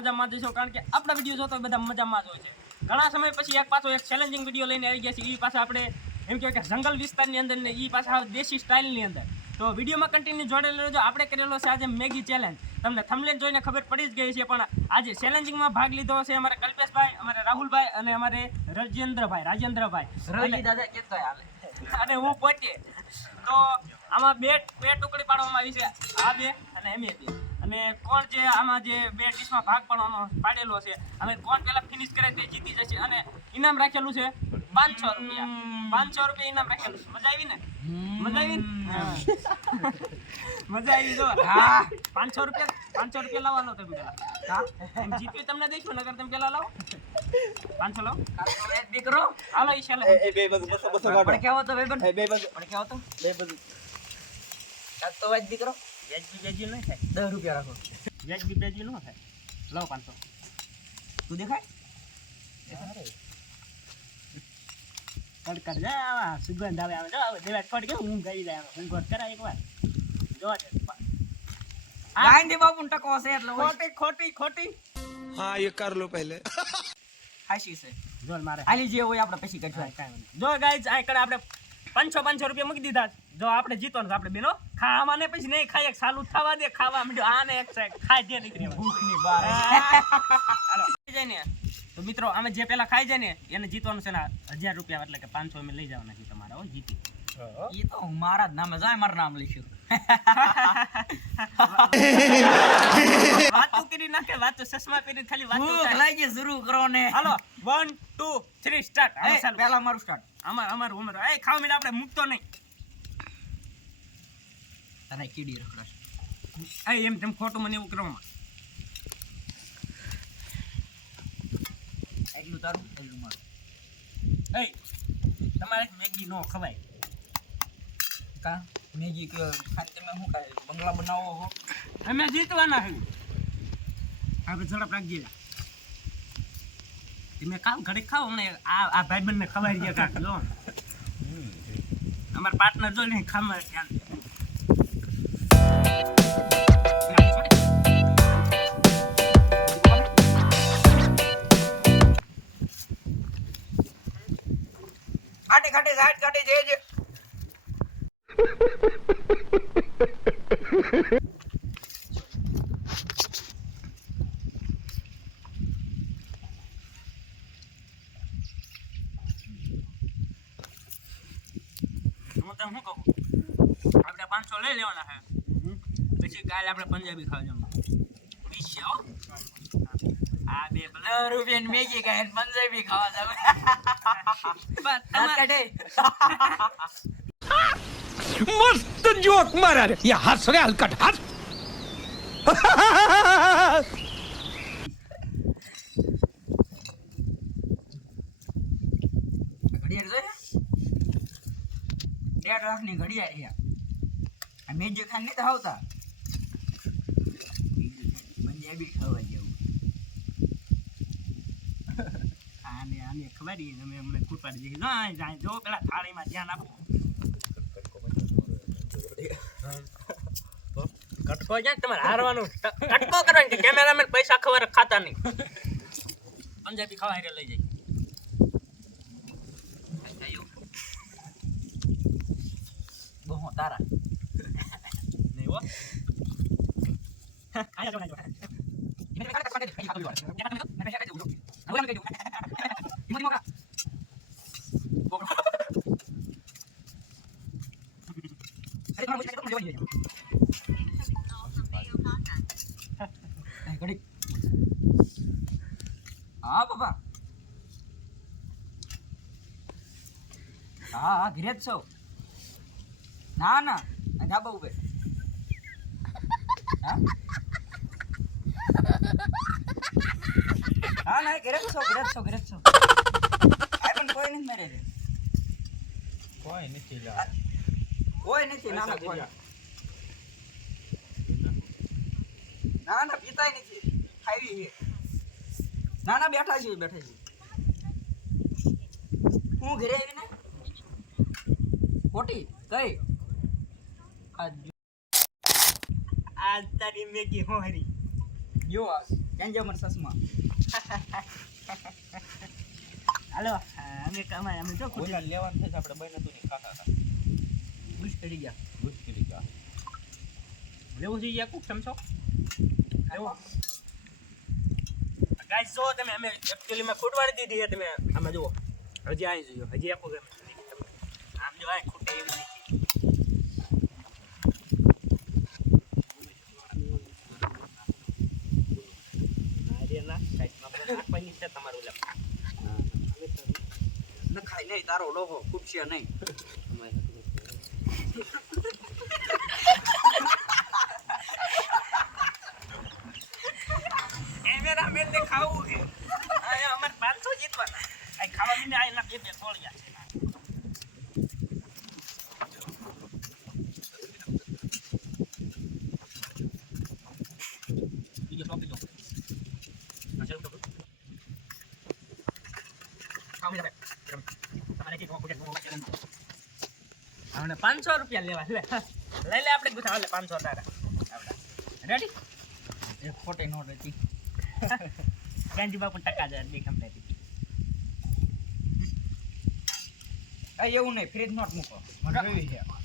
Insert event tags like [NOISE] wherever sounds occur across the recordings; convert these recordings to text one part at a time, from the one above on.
મજામાં મજામાં જ છો કારણ કે આપણા વીડિયો જોતો બધા મજામાં જ હોય છે. ઘણા સમય પછી એક પાછો એક ચેલેન્જિંગ વીડિયો લઈને આવી ગયા છે. એ પાછા આપણે એમ કહેવાય કે જંગલ વિસ્તારની અંદર ને એ પાછા દેશી સ્ટાઇલની અંદર. તો વિડીયોમાં કન્ટિન્યુ જોડેલો રહેજો. આપણે કરેલો છે આજે મેગી ચેલેન્જ તમને થમલેન જોઈને ખબર પડી જ ગઈ છે પણ આજે ચેલેન્જિંગમાં ભાગ લીધો છે અમારે કલ્પેશભાઈ અમારે રાહુલભાઈ અને અમારે રાજેન્દ્રભાઈ રાજેન્દ્રભાઈ. અને- દાદા કેતો અને હું પોતે. તો આમાં બે બે ટુકડી પાડવામાં આવી છે. આ બે અને એમ બે. અને કોણ જે આમાં જે બે ડીશમાં ભાગ પણ પાડેલો છે અને કોણ પહેલા ફિનિશ કરે તે જીતી જશે. અને ઇનામ રાખેલું છે પાંચસો રૂપિયા. પાંચસો રૂપિયા ઇનામ રાખેલું છે. મજા આવી ને મજા આવી ને મજા આવી જો. પાંચસો રૂપિયા પાંચસો રૂપિયા લાવવાનો તમે પેલા. હા? જીત્યું તમને દઈશું નગર તમે પેલા લાવો. પાંચસો લાવો. દીકરો? હાલો ઈ ચાલે પણ કેવો તો બે પણ કેવો તો આ તો વાત દીકરો? વ્યાજબી વ્યાજબી નહીં થાય દસ રૂપિયા રાખો વ્યાજબી વ્યાજબી ન થાય લાવ પાંચસો તું દેખાય પડકર જાય આવા સુગંધ આવે આવે જો આવે દેવાજ પડકે હું ગઈ જાય હું ઘર કરાય એકવાર જો ગાંધી બાપુ ટકો છે એટલે ખોટી ખોટી ખોટી હા એ કર લો પહેલે હાશી છે જોલ મારે હાલી જે હોય આપણે પછી કરશું જો ગાઈઝ આ આપણે પાંચસો પાંચસો રૂપિયા મૂકી દીધા છે જો આપણે જીતો આપણે બેનો. ખાવા ને પછી નહીં ખાઈ સાલું થવા દે ખાવા માંડ્યો આને એક ખાઈ દે નીકળી ભૂખની બાર ખાઈ જાય ને. તો મિત્રો અમે જે પેલા ખાઈ જાય ને એને જીતવાનું છે ને હજાર રૂપિયા એટલે કે પાંચસો અમે લઈ જવાના છે તમારા હો જીતી. એ તો હું મારા જ નામે જાય મારું નામ લઈશું. વાતો કરી નાખે વાતો ચશ્મા પહેરી ખાલી વાતો ભૂખ થાય. લાગી શરૂ કરો ને. હાલો વન ટુ થ્રી સ્ટાર્ટ પેલા પહેલા મારું સ્ટાર્ટ અમાર અમારું અમારું. એ ખાવા મીડા આપણે મૂકતો નહીં. તને કીડી રખડાશ. આ એમ તેમ ખોટું મને એવું કરવામાં એટલું તારું એટલું મારું. એ તમારે મેગી ન ખવાય. કા? મેગી ખાલી તમે શું ખાય? બંગલા બનાવો હો. અમે જીતવાના હે. આપણે ઝડપ રાખજે તમે કામ ઘડી ખાઓ હમણાં આ આ ભાઈબંધને ખવાઈ ગયા કાંક. જો અમારા પાર્ટનર જો ને ખાવા ખાટી ખાટી સાઈડ કાઢી જે જે હું તને શું કહું? આપણે પાંચસો લઈ લેવાના છે. પછી કાલે આપણે પંજાબી ખાવા જવાનું. પૈસા રૂપિયા મેગી ખાય પંજાબી ખાવા [LAUGHS] તમે મસ્ત જોક મારા રે. યા હસ રે હલકટ હસ ડેઢ લાખ ઘડિયાળ યાર મેં જે તો આવતા. પંજાબી ખાવા જેવું. આને આને ખબર ઈ અમને કૂટવાડી દીધી ના જાય. જો પેલા થાળીમાં ધ્યાન આપો. કટકો જાય તમારે? હારવાનું. કટકો કરવાનું કે કેમેરામેન પૈસા ખબર ખાતા નહીં. પંજાબી ખાવા હારે લઈ જાય. બહુ તારા. નહીં હો. ખાયા જો ખાયા જો. [LAUGHS] [LAUGHS] હા? પપ્પા હા હા ઘરે જ છો ના ના ધાબા ઉપર હા હા ના ઘરે છો ઘરે છો ઘરે છો આ પણ કોઈ નથી મારે કોઈ નથી ના ના કોઈ ના ના પીતાય નથી ખાવી છે ના ના બેઠા છીએ બેઠા છે હું ઘરે આવીને ખોટી કઈ આજ આ તારી મેગી હોરી હરી જો ક્યાં જાય મારા સસમા હાલો અમે કમાય અમે જો ઓલા લેવાનું છે આપણે ખાતા હતા. બુશ કરી ગયા. મુશ્કેલી ગયા. લેવું જોઈએ કુક સમજો લેવો. ગાઈસ જો તમે અમે એક્ચ્યુઅલી માં ખૂટવાડી દીધી છે તમે. આમાં જુઓ. હજી આવી જોયો હજી આખું ગમે આમ જો આ ખૂટે એવી નથી ના રે ના સાઈડમાં આપણે નાખવાની છે તમારું લખ નખાય નહીં, તારો ડોહો ખૂટશે નહીં. ખાવું છે. અમારે પાંચસો જીતવાના. ખાવા મીને આ એના બે બે તોળિયા છે. બીજો ટોપિક લો આ ચાલુ કરો ખાવ મીરા ભાઈ તમારે કે કોણ કોણ કોણ પાંચસો રૂપિયા લેવા લે લઈ લે આપણે ગુથા લે પાંચસો તારા. રેડી એ ખોટી નોટ હતી. ગાંધી બાપુ ટકા જાય બે કમ્પ્લેટ એવું નહીં ફ્રીજ નોટ મૂકો.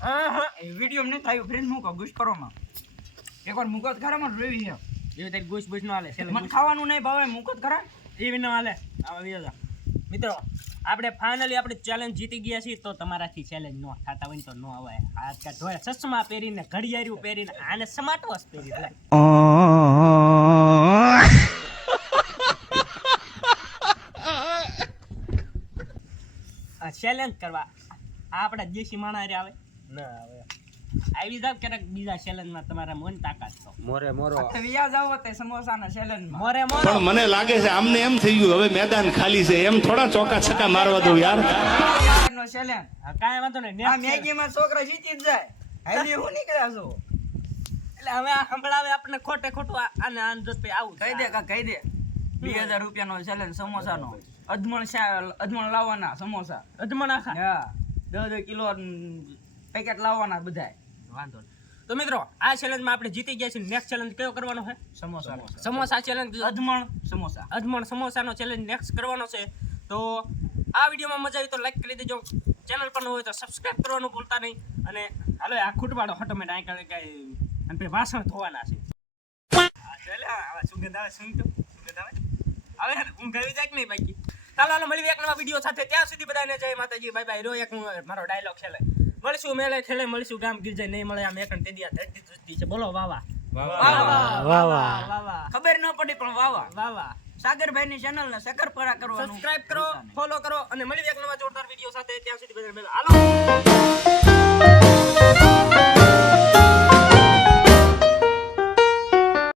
હા. હા વીડિયો નહીં થાય ફ્રીજ મૂકો ગુશ કરો માં એકવાર મૂકો જ ખરા માં જોઈ છે. એવું તારી ગુશ બુશ નો હાલે મને ખાવાનું નહીં ભાવે મૂકો જ ખરા. એવી નો હાલે. આવા મિત્રો આપણે ફાઇનલી આપણે ચેલેન્જ જીતી ગયા છીએ, તો તમારાથી ચેલેન્જ નો થતા હોય તો નો આવે. હાથ કા ધોયા, ચશ્મા પહેરીને, ઘડિયાળિયું પહેરીને, આને સ્માર્ટ વોચ પહેરી ચેલેન્જ કરવા. આપણા દેશી માણા આવે. ના, આવે. આવી જાવ ક્યારેક બીજા ચેલેન્જમાં તમારા મન તાકાત તો. મોરે મોરો. તો વ્યાજ આવો તે સમોસાના ચેલેન્જમાં મોરે મોરો. પણ મને લાગે છે આમને એમ થઈ ગયું હવે મેદાન ખાલી છે એમ થોડા ચોકા છક્કા મારવા દઉં યાર. નો ચેલેન્જ કાંઈ વાંધો નહીં આ. મેગીમાં છોકરા જીતી જ જાય. હાલી હું નીકળ્યા છું. એટલે હવે આ સંભળાવે આપણને ખોટે ખોટું આને આન જોત આવું કહી દે કા કહી દે. બે હજાર રૂપિયાનો ચેલેન્જ સમોસાનો. અજમણ અજમણ લાવવાના સમોસા. અજમણ આખા. હા. દસ દસ કિલો પેકેટ લાવવાના બધાય. વાંધો નહીં. તો મિત્રો આ ચેલેન્જમાં આપણે જીતી ગયા છીએ. નેક્સ્ટ ચેલેન્જ કયો કરવાનો છે? સમોસા. સમોસા ચેલેન્જ અજમણ સમોસા. અજમણ સમોસાનો ચેલેન્જ નેક્સ્ટ કરવાનો છે. તો આ વિડીયોમાં મજા આવી તો લાઈક કરી દેજો. ચેનલ પર ન હોય તો સબસ્ક્રાઇબ કરવાનું ભૂલતા નહીં. અને હાલો આ ખૂટવાડો હટો મેં કાંઈ કાંઈ અને પછી વાસણ ધોવાના છે. આવા સુગંધ આવે તો સુગંધ આવે? આવે ઊંઘ આવી જાય કે નહીં બાકી? ચાલો હાલો મળી એક નવા વીડિયો સાથે. ત્યાં સુધી બધાને જય માતાજી. Bye bye. રો એક મારો ડાયલોગ છેલ્લે મળીશું મેલે ખેલે મળશું ગામ ગીરજાય નહીં મળે આમ એકણ તેદિયા ધરતી ધુસતી છે. બોલો વાવા. ખબર ન પડી પણ વાવા. વાવા. સાગરભાઈ ની ચેનલ ને શકરપરા કરવાનું સબસ્ક્રાઇબ કરો ફોલો કરો અને મળી એક નવા જોરદાર વીડિયો સાથે. ત્યાં સુધી બધા હાલો.